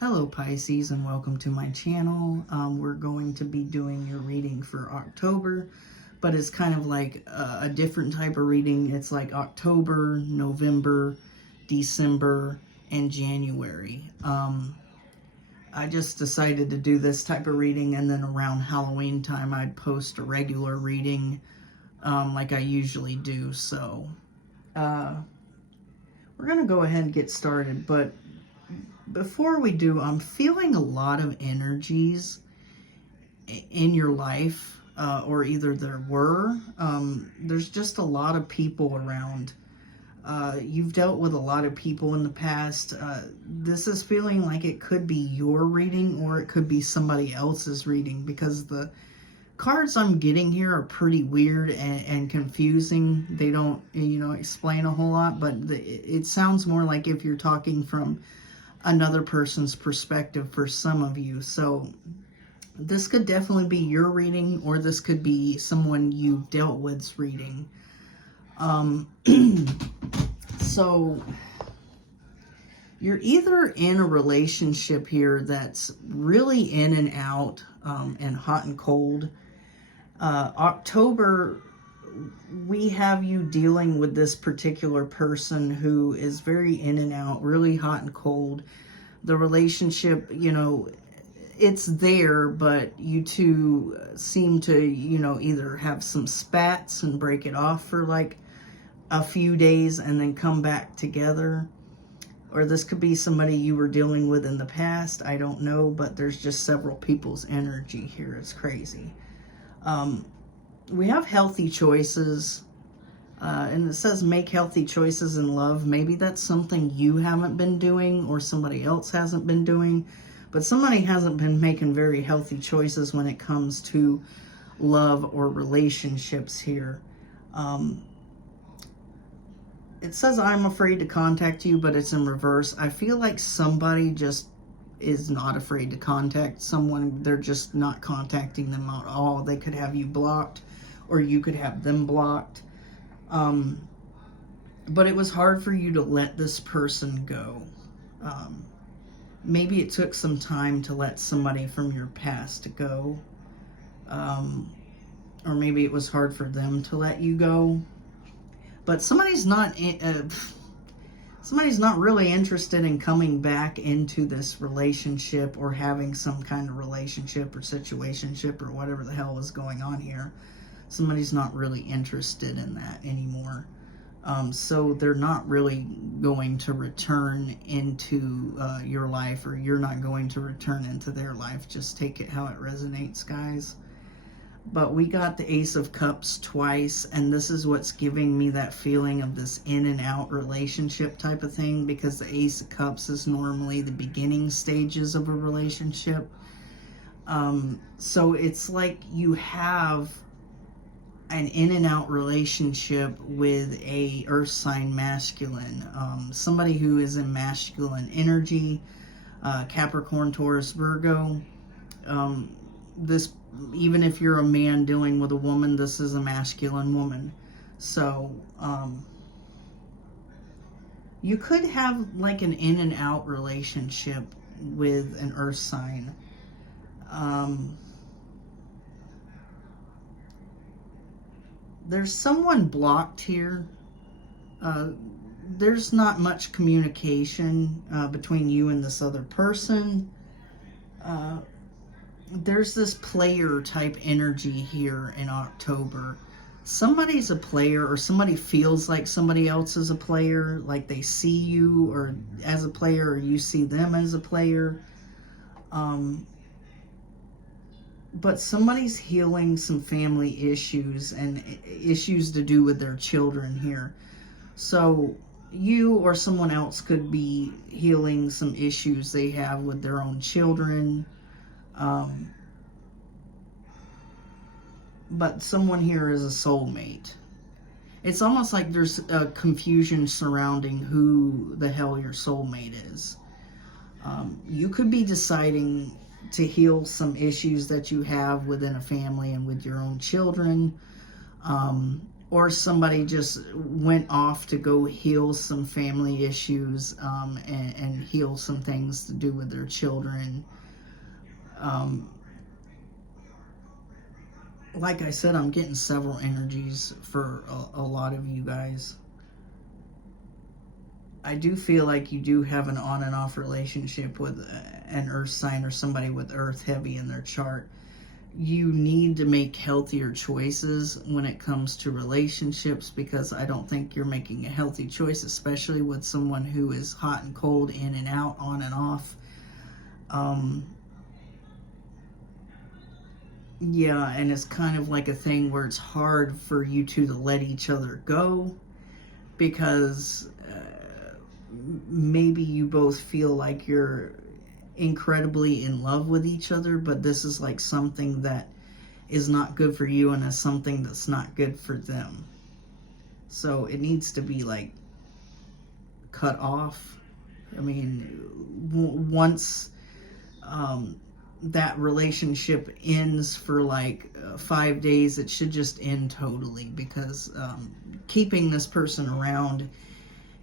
Hello Pisces, and welcome to my channel. We're going to be doing your reading for October, but it's kind of like a different type of reading. It's like October, November, December, and January. I just decided to do this type of reading, and then around Halloween time I'd post a regular reading like I usually do. So we're going to go ahead and get started, but before we do, I'm feeling a lot of energies in your life, or either there were. There's just a lot of people around. You've dealt with a lot of people in the past. This is feeling like it could be your reading or it could be somebody else's reading, because the cards I'm getting here are pretty weird and confusing. They don't, explain a whole lot, but it sounds more like if you're talking from another person's perspective for some of you. So this could definitely be your reading, or this could be someone you've dealt with's reading. So you're either in a relationship here that's really in and out, and hot and cold. October, we have you dealing with this particular person who is very in and out, really hot and cold. The relationship, it's there, but you two seem to, either have some spats and break it off for like a few days and then come back together. Or this could be somebody you were dealing with in the past. I don't know, but there's just several people's energy here. It's crazy. We have healthy choices, and it says make healthy choices in love. Maybe that's something you haven't been doing or somebody else hasn't been doing, but somebody hasn't been making very healthy choices when it comes to love or relationships here. It says I'm afraid to contact you, but it's in reverse. I feel like somebody just is not afraid to contact someone. They're just not contacting them at all. They could have you blocked, or you could have them blocked. But it was hard for you to let this person go. Maybe it took some time to let somebody from your past go. Or maybe it was hard for them to let you go. But somebody's not really interested in coming back into this relationship or having some kind of relationship or situationship or whatever the hell is going on here. Somebody's not really interested in that anymore. So they're not really going to return into your life, or you're not going to return into their life. Just take it how it resonates, guys. But we got the Ace of Cups twice, and this is what's giving me that feeling of this in and out relationship type of thing, because the Ace of Cups is normally the beginning stages of a relationship. So it's like you have an in and out relationship with a earth sign masculine, somebody who is in masculine energy, Capricorn, Taurus, Virgo. This, even if you're a man dealing with a woman, this is a masculine woman. So you could have like an in and out relationship with an earth sign. There's someone blocked here. There's not much communication between you and this other person. There's this player type energy here in October. Somebody's a player, or somebody feels like somebody else is a player, like they see you or as a player, or you see them as a player. But somebody's healing some family issues and issues to do with their children here. So you or someone else could be healing some issues they have with their own children. But someone here is a soulmate. It's almost like there's a confusion surrounding who the hell your soulmate is. You could be deciding to heal some issues that you have within a family and with your own children. or somebody just went off to go heal some family issues, and heal some things to do with their children. Like I said, I'm getting several energies for a lot of you guys. I do feel like you do have an on and off relationship with an earth sign or somebody with earth heavy in their chart. You need to make healthier choices when it comes to relationships, because I don't think you're making a healthy choice, especially with someone who is hot and cold, in and out, on and off. Yeah, and it's kind of like a thing where it's hard for you two to let each other go, because maybe you both feel like you're incredibly in love with each other, but this is like something that is not good for you and is something that's not good for them. So it needs to be like cut off. I mean, once that relationship ends for like 5 days, it should just end totally, because keeping this person around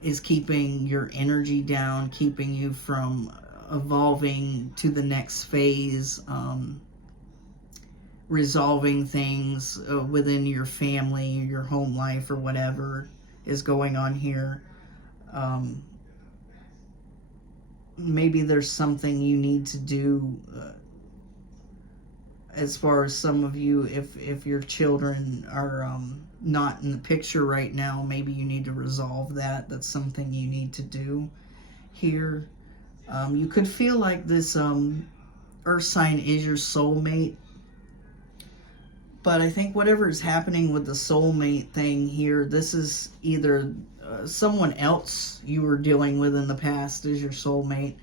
is keeping your energy down, keeping you from evolving to the next phase, resolving things within your family, your home life, or whatever is going on here. Maybe there's something you need to do, as far as some of you, if your children are not in the picture right now, maybe you need to resolve that. That's something you need to do here. You could feel like this earth sign is your soulmate, but I think whatever is happening with the soulmate thing here, this is either someone else you were dealing with in the past is your soulmate,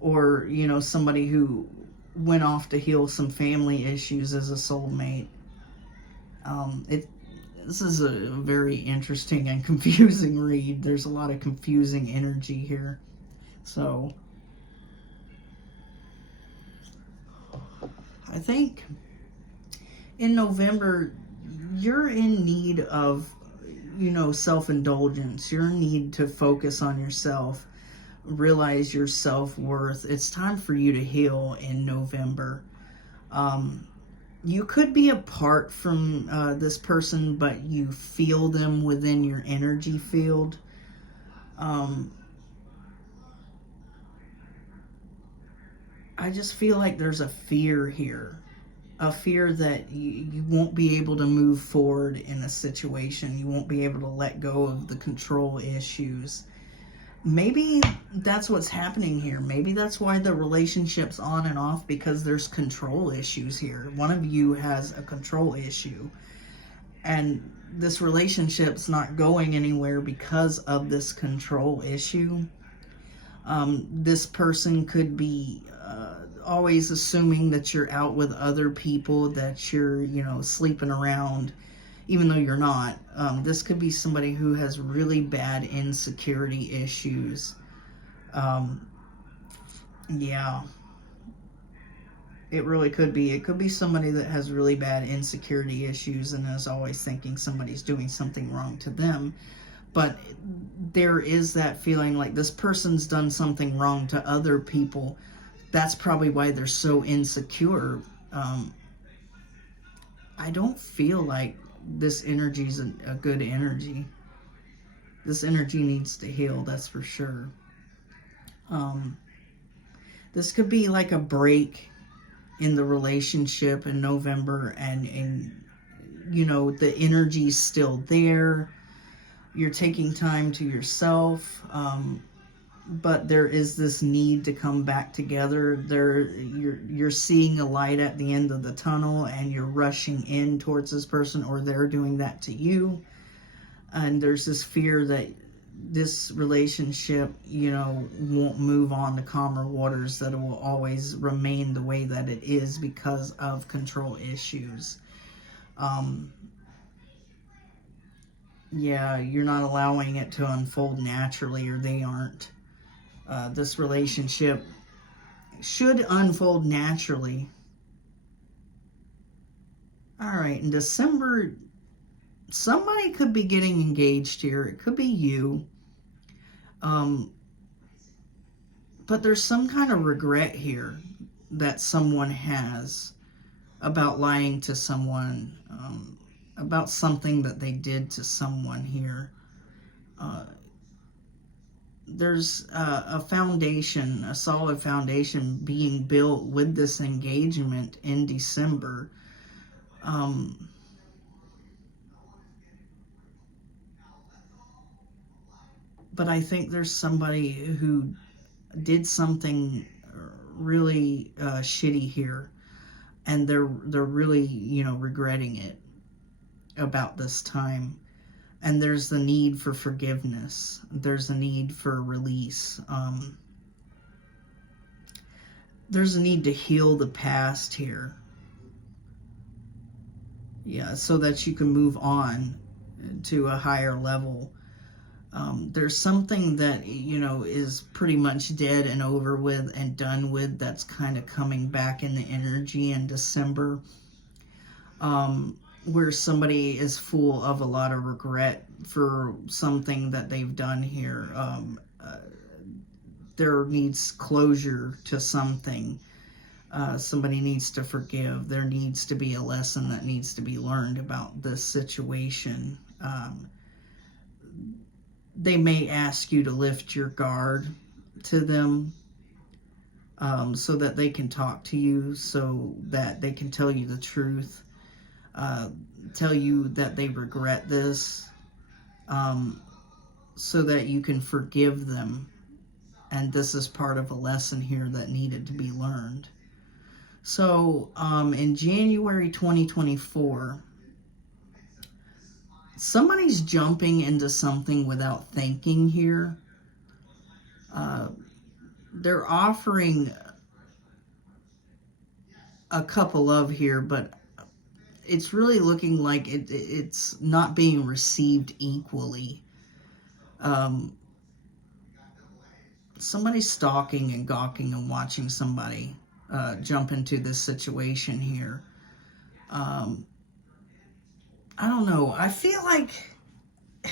or, you know, somebody who went off to heal some family issues as a soulmate. This is a very interesting and confusing read. There's a lot of confusing energy here. So I think in November, you're in need of, you know, self-indulgence. You're in need to focus on yourself, realize your self-worth. It's time for you to heal in November. You could be apart from this person, but you feel them within your energy field. I just feel like there's a fear here. A fear that you won't be able to move forward in a situation. You won't be able to let go of the control issues. Maybe that's what's happening here. Maybe that's why the relationship's on and off, because there's control issues here. One of you has a control issue, and this relationship's not going anywhere because of this control issue. This person could be always assuming that you're out with other people, that you're, you know, sleeping around, even though you're not. This could be somebody who has really bad insecurity issues. Yeah, it really could be. It could be somebody that has really bad insecurity issues and is always thinking somebody's doing something wrong to them. But there is that feeling like this person's done something wrong to other people. That's probably why they're so insecure. I don't feel like this energy is a good energy. This energy needs to heal, that's for sure. This could be like a break in the relationship in November, and you know, the energy's still there. You're taking time to yourself, but there is this need to come back together. You're seeing a light at the end of the tunnel, and you're rushing in towards this person, or they're doing that to you. And there's this fear that this relationship, you know, won't move on to calmer waters, that it will always remain the way that it is because of control issues. Yeah, you're not allowing it to unfold naturally, or they aren't. This relationship should unfold naturally. All right, in December, somebody could be getting engaged here. It could be you. But there's some kind of regret here that someone has about lying to someone, about something that they did to someone here. There's a foundation, a solid foundation being built with this engagement in December. But I think there's somebody who did something really shitty here, and they're really, you know, regretting it about this time. And there's the need for forgiveness. There's a need for release. There's a need to heal the past here. Yeah, so that you can move on to a higher level. There's something that, you know, is pretty much dead and over with and done with that's kind of coming back in the energy in December. Where somebody is full of a lot of regret for something that they've done here. There needs closure to something. Somebody needs to forgive. There needs to be a lesson that needs to be learned about this situation. They may ask you to lift your guard to them, so that they can talk to you, so that they can tell you the truth. Tell you that they regret this, so that you can forgive them. And this is part of a lesson here that needed to be learned. So in January 2024, somebody's jumping into something without thinking here. They're offering a couple of here, but it's really looking like it's not being received equally. Somebody's stalking and gawking and watching somebody jump into this situation here. I don't know. I feel like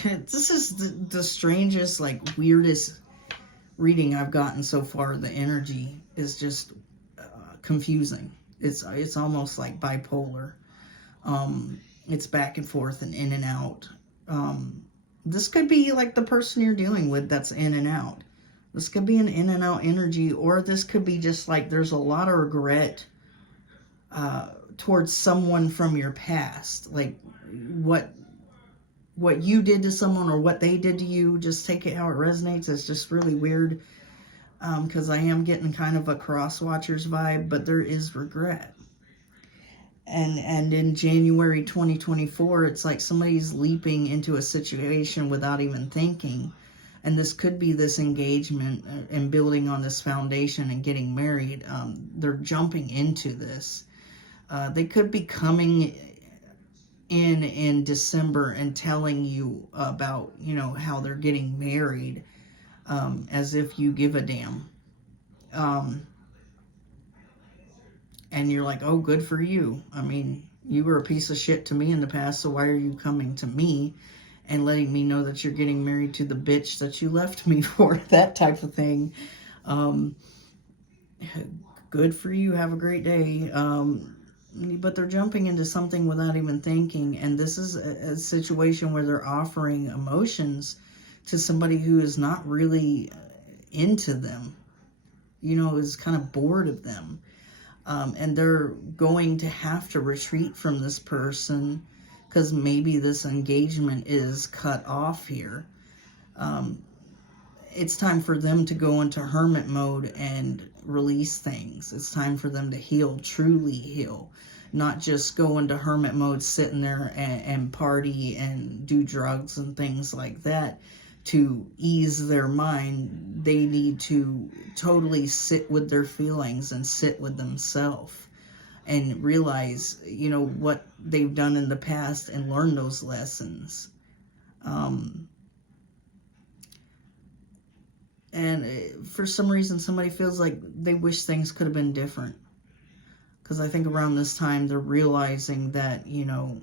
this is the strangest, like, weirdest reading I've gotten so far. The energy is just confusing. It's almost like bipolar. It's back and forth and in and out. This could be like the person you're dealing with that's in and out. This could be an in and out energy, or this could be just like there's a lot of regret towards someone from your past. Like what you did to someone or what they did to you. Just take it how it resonates. It's just really weird, because I am getting kind of a cross watchers vibe, but there is regret. And in January 2024, it's like somebody's leaping into a situation without even thinking. And this could be this engagement and building on this foundation and getting married. They're jumping into this. They could be coming in December and telling you about, you know, how they're getting married, as if you give a damn. And you're like, oh, good for you. I mean, you were a piece of shit to me in the past, so why are you coming to me and letting me know that you're getting married to the bitch that you left me for? That type of thing. Good for you. Have a great day. But they're jumping into something without even thinking. And this is a situation where they're offering emotions to somebody who is not really into them. You know, is kind of bored of them. And they're going to have to retreat from this person because maybe this engagement is cut off here. It's time for them to go into hermit mode and release things. It's time for them to heal, truly heal. Not just go into hermit mode, sitting there and party and do drugs and things like that to ease their mind. They need to totally sit with their feelings and sit with themselves and realize, you know, what they've done in the past and learn those lessons. And for some reason, somebody feels like they wish things could have been different. Because I think around this time, they're realizing that, you know,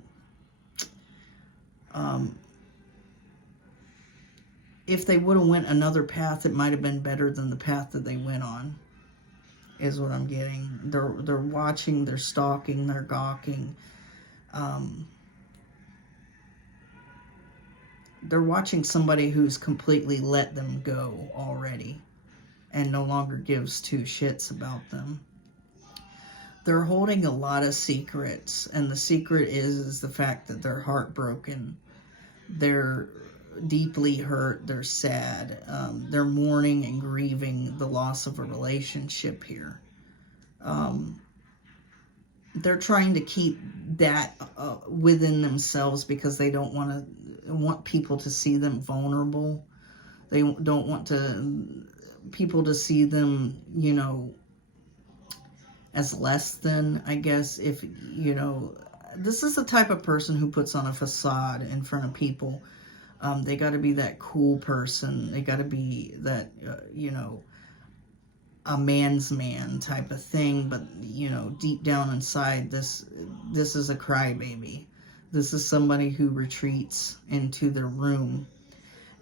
If they would have went another path, it might have been better than the path that they went on, is what I'm getting. They're watching, they're stalking, they're gawking. They're watching somebody who's completely let them go already and no longer gives two shits about them. They're holding a lot of secrets, and the secret is the fact that they're heartbroken. They're deeply hurt. They're sad. They're mourning and grieving the loss of a relationship here. They're trying to keep that within themselves because they don't want people to see them vulnerable. They don't want people to see them, you know, as less than, I guess. If, you know, this is the type of person who puts on a facade in front of people. They got to be that cool person. They got to be that, you know, a man's man type of thing. But, you know, deep down inside, this is a crybaby. This is somebody who retreats into their room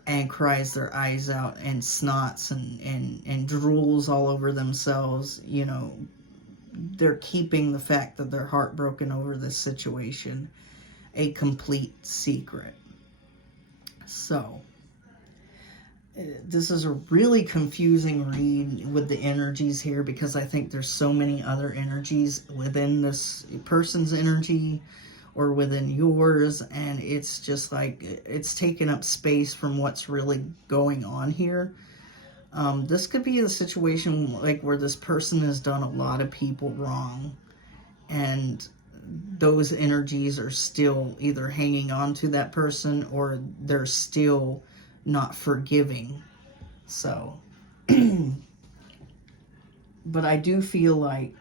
and cries their eyes out and snots and drools all over themselves. You know, they're keeping the fact that they're heartbroken over this situation a complete secret. So, this is a really confusing read with the energies here, because I think there's so many other energies within this person's energy or within yours, and it's just like it's taking up space from what's really going on here. This could be a situation like where this person has done a lot of people wrong, and those energies are still either hanging on to that person or they're still not forgiving. So, but I do feel like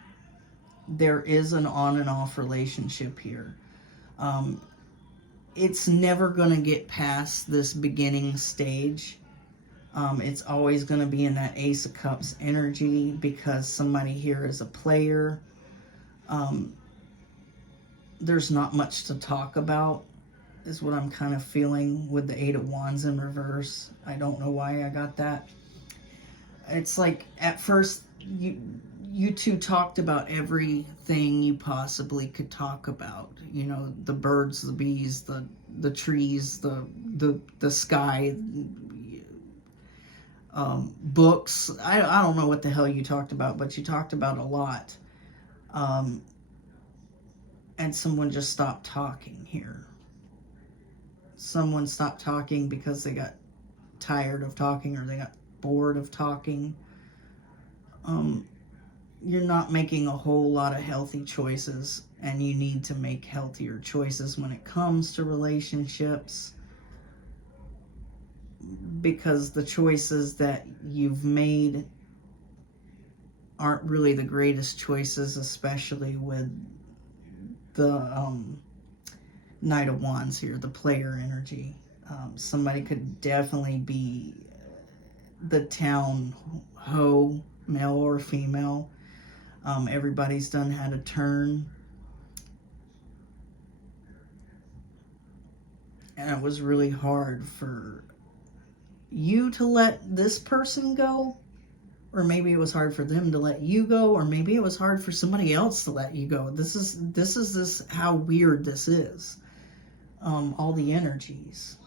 there is an on and off relationship here. It's never going to get past this beginning stage. It's always going to be in that Ace of Cups energy because somebody here is a player. There's not much to talk about, is what I'm kind of feeling with the Eight of Wands in reverse. I don't know why I got that. It's like at first you two talked about everything you possibly could talk about. You know, the birds, the bees, the trees, the sky, books. I don't know what the hell you talked about, but you talked about a lot. And someone just stopped talking here. Someone stopped talking because they got tired of talking or they got bored of talking. You're not making a whole lot of healthy choices, and you need to make healthier choices when it comes to relationships, because the choices that you've made aren't really the greatest choices, especially with the Knight of Wands here, the player energy. Somebody could definitely be the town hoe, male or female. Everybody's done had a turn. And it was really hard for you to let this person go. Or maybe it was hard for them to let you go. Or maybe it was hard for somebody else to let you go. This is how weird this is. All the energies.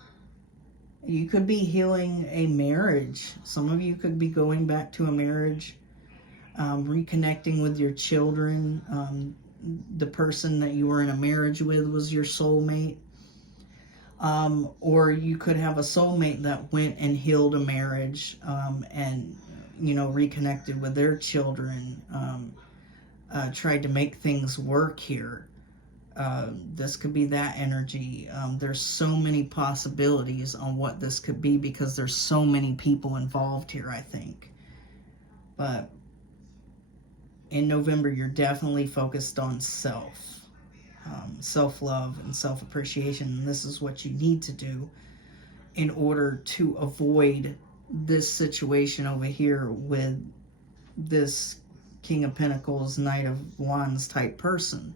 You could be healing a marriage. Some of you could be going back to a marriage, reconnecting with your children. The person that you were in a marriage with was your soulmate. Or you could have a soulmate that went and healed a marriage, and, you know, reconnected with their children, tried to make things work here. This could be that energy. There's so many possibilities on what this could be because there's so many people involved here, I think. But in November, you're definitely focused on self-love and self-appreciation. And this is what you need to do in order to avoid this situation over here with this King of Pentacles, Knight of Wands type person.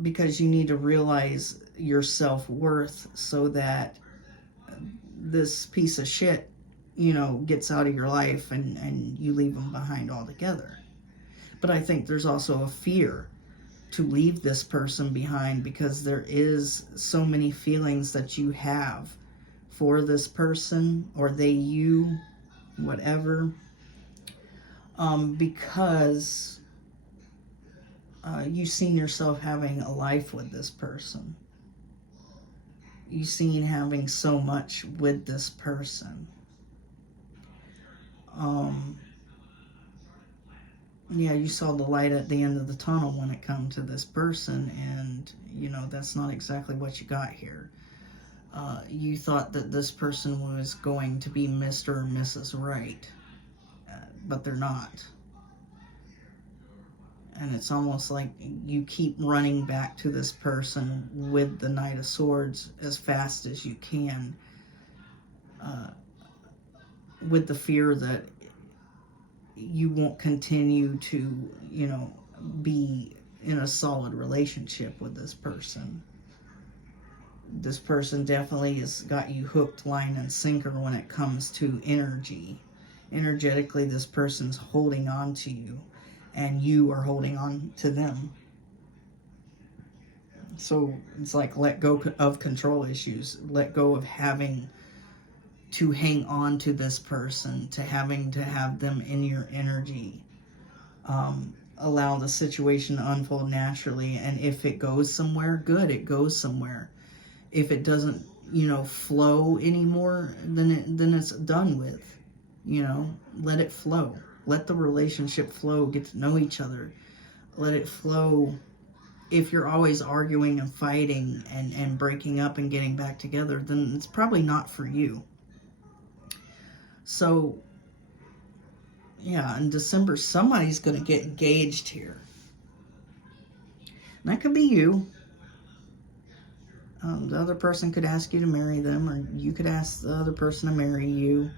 Because you need to realize your self-worth so that this piece of shit, you know, gets out of your life and you leave them behind altogether. But I think there's also a fear to leave this person behind because there is so many feelings that you have for this person, or they, you, whatever, because you've seen yourself having a life with this person. You've seen having so much with this person. Yeah, you saw the light at the end of the tunnel when it comes to this person, and, you know, that's not exactly what you got here. You thought that this person was going to be Mr. or Mrs. Right, but they're not. And it's almost like you keep running back to this person with the Knight of Swords as fast as you can, with the fear that you won't continue to, you know, be in a solid relationship with this person. This person definitely has got you hooked, line, and sinker when it comes to energy. Energetically, this person's holding on to you, and you are holding on to them. So it's like let go of control issues. Let go of having to hang on to this person, to having to have them in your energy. Allow the situation to unfold naturally, and if it goes somewhere, good, it goes somewhere. If it doesn't, you know, flow anymore, then it's done with. You know, let it flow. Let the relationship flow. Get to know each other. Let it flow. If you're always arguing and fighting and breaking up and getting back together, then it's probably not for you. So, yeah, in December, somebody's going to get engaged here. And that could be you. The other person could ask you to marry them, or you could ask the other person to marry you.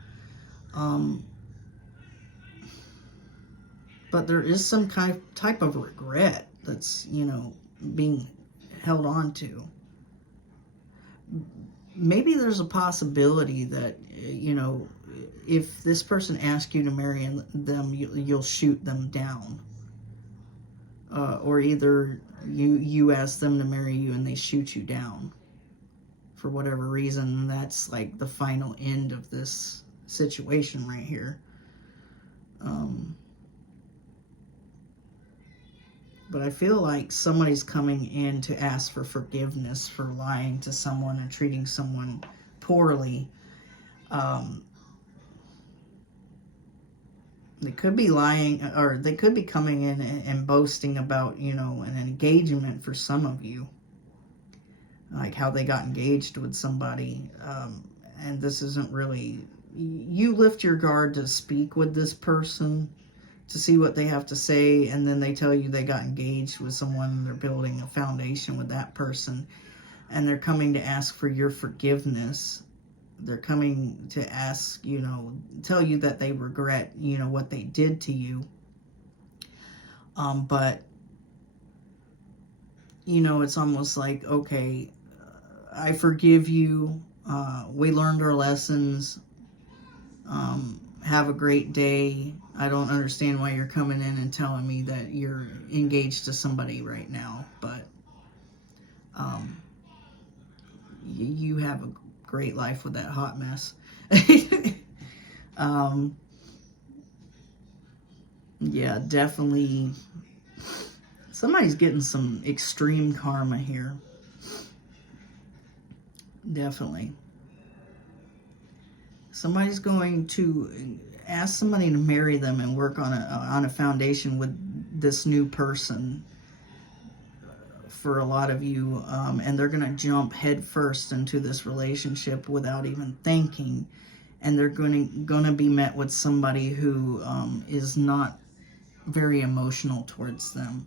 But there is some type of regret that's, you know, being held on to. Maybe there's a possibility that, you know, if this person asks you to marry them, you'll shoot them down. Or either you ask them to marry you and they shoot you down for whatever reason. That's like the final end of this situation right here. But I feel like somebody's coming in to ask for forgiveness for lying to someone and treating someone poorly. They could be lying, or they could be coming in and boasting about, you know, an engagement for some of you. Like how they got engaged with somebody. And this isn't really... You lift your guard to speak with this person, to see what they have to say, and then they tell you they got engaged with someone and they're building a foundation with that person. And they're coming to ask for your forgiveness. They're coming to ask, you know, tell you that they regret, you know, what they did to you. But, you know, it's almost like, okay, I forgive you. We learned our lessons. Have a great day. I don't understand why you're coming in and telling me that you're engaged to somebody right now, but you have a great life with that hot mess. Yeah, definitely. Somebody's getting some extreme karma here. Definitely. Somebody's going to ask somebody to marry them and work on a foundation with this new person for a lot of you, and they're going to jump head first into this relationship without even thinking, and they're going to be met with somebody who is not very emotional towards them.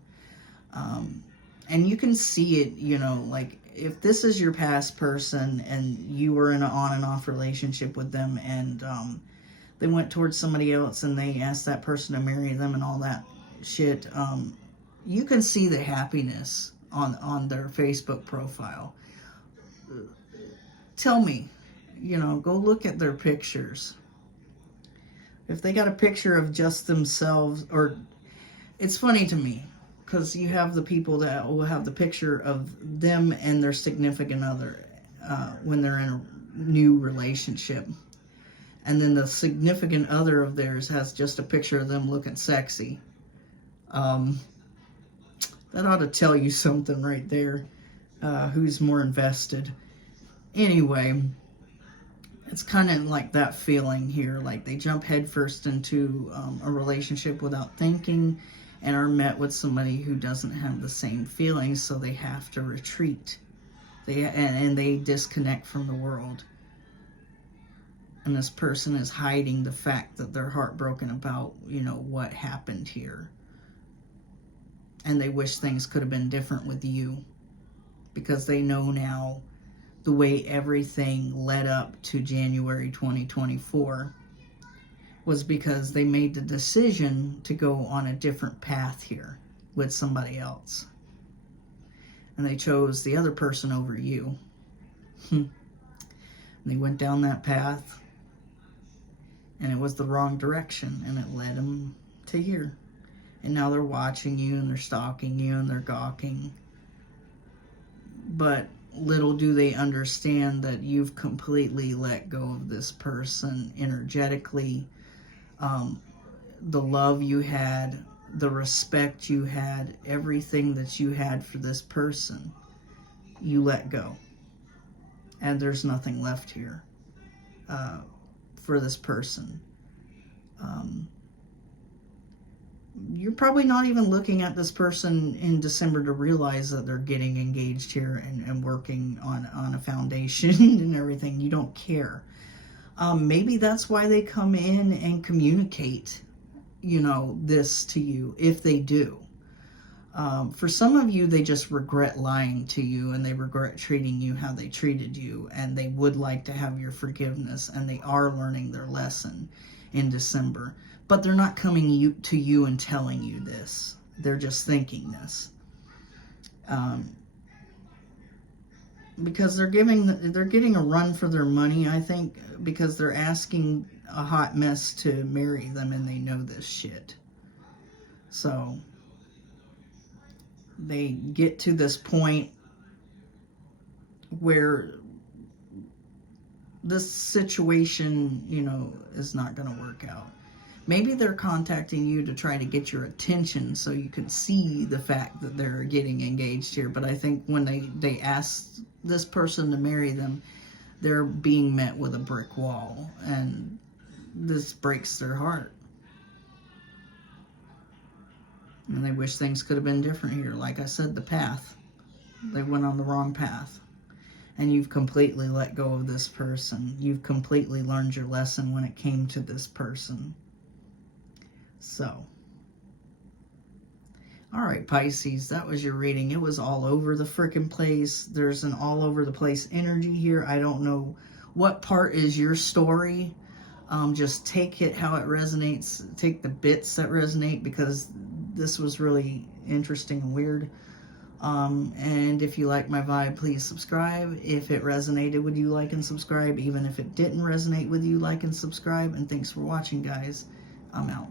And you can see it, you know, like if this is your past person and you were in an on and off relationship with them, and they went towards somebody else and they asked that person to marry them and all that shit, you can see the happiness on their Facebook profile. tell me, you know, go look at their pictures. If they got a picture of just themselves, or it's funny to me, because you have the people that will have the picture of them and their significant other when they're in a new relationship. And then the significant other of theirs has just a picture of them looking sexy. That ought to tell you something right there. Who's more invested. Anyway, it's kind of like that feeling here. Like they jump headfirst into a relationship without thinking and are met with somebody who doesn't have the same feelings, so they have to retreat. And they disconnect from the world. And this person is hiding the fact that they're heartbroken about, you know, what happened here. And they wish things could have been different with you. Because they know now the way everything led up to January 2024 was because they made the decision to go on a different path here with somebody else. And they chose the other person over you. And they went down that path. And it was the wrong direction. And it led them to here. And now they're watching you and they're stalking you and they're gawking. But little do they understand that you've completely let go of this person energetically. The love you had, the respect you had, everything that you had for this person, you let go. And there's nothing left here for this person. You're probably not even looking at this person in December to realize that they're getting engaged here and working on a foundation and everything. You don't care. Maybe that's why they come in and communicate, you know, this to you, if they do. For some of you, they just regret lying to you and they regret treating you how they treated you, and they would like to have your forgiveness, and they are learning their lesson in December. But they're not coming to you and telling you this. They're just thinking this. Because they're getting a run for their money, I think, because they're asking a hot mess to marry them, and they know this shit. So they get to this point where this situation, you know, is not going to work out. Maybe they're contacting you to try to get your attention so you can see the fact that they're getting engaged here. But I think when they ask this person to marry them, they're being met with a brick wall. And this breaks their heart. And they wish things could have been different here. Like I said, the path. They went on the wrong path. And you've completely let go of this person. You've completely learned your lesson when it came to this person. So, alright Pisces, that was your reading. It was all over the frickin' place. There's an all over the place energy here. I don't know what part is your story. Just take it how it resonates. Take the bits that resonate, because this was really interesting and weird. And if you like my vibe, please subscribe. If it resonated with you, like and subscribe. Even if it didn't resonate with you, like and subscribe. And thanks for watching, guys. I'm out.